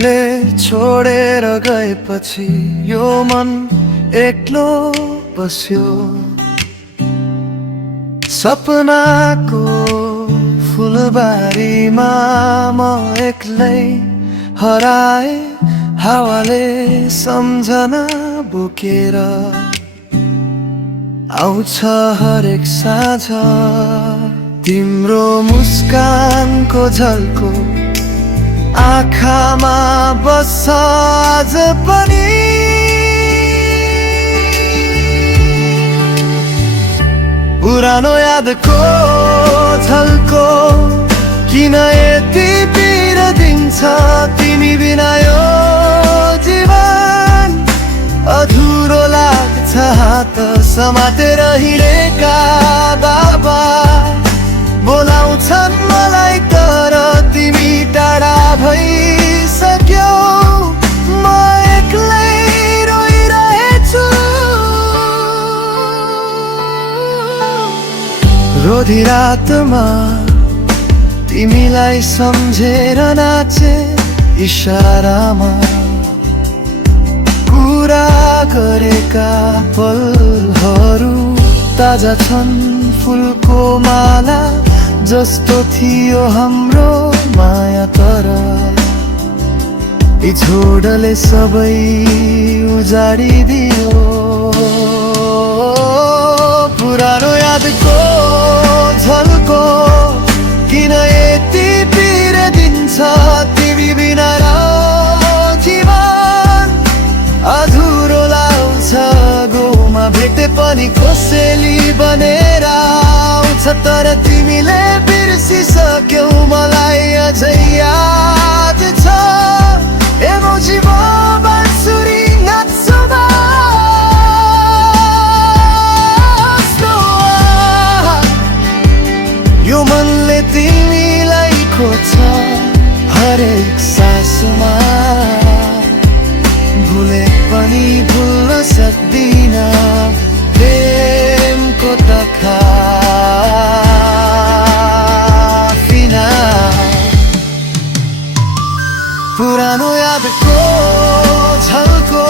तिमीले छोडेर गएपछि यो मन एक्लो बस्यो। सपनाको फुलबारीमा म एक्लै हराए, हावाले सम्झना बोकेर आउँछ हरेक साँझ। तिम्रो मुस्कानको झल्को आँखामा बस्छ आज पनि। पुरानो यादको झल्को किन यति पिर दिन्छ, तिमी बिना यो जीवन अधुरो लाग्छ। हात समातेर हिँडेका बाबा बोलाउँछन् मलाई, तर तिमी टाढा भइसक्यौ। म एक्लै रोइरहेछु, रोधी रातमा तिमीलाई सम्झेर नाचे। इशारामा कुरा गरेका पलहरू ताजा छन्, फुलको माला जस्तो थियो हाम्रो माया। तर यी छोडले सबै उजाडिदियो। पुरानो यादको झल्को किन यति पिर दिन्छ, तिमी बिना जीवन अधुरो लाग्छ। गोमा भेटे पनि कोसेली बनेर आउँछ, तर तिमीले बिर्सिसक्यौ मलाई अझै याद छ। एमोजीमा बाँसुरी नाच्छमा यो मनले तिमीलाई खोज्छ हरेक सासमा। भुले पनि भुल्न सक्दिन प्रेमको त खाफिना। पुरानो यादको झल्को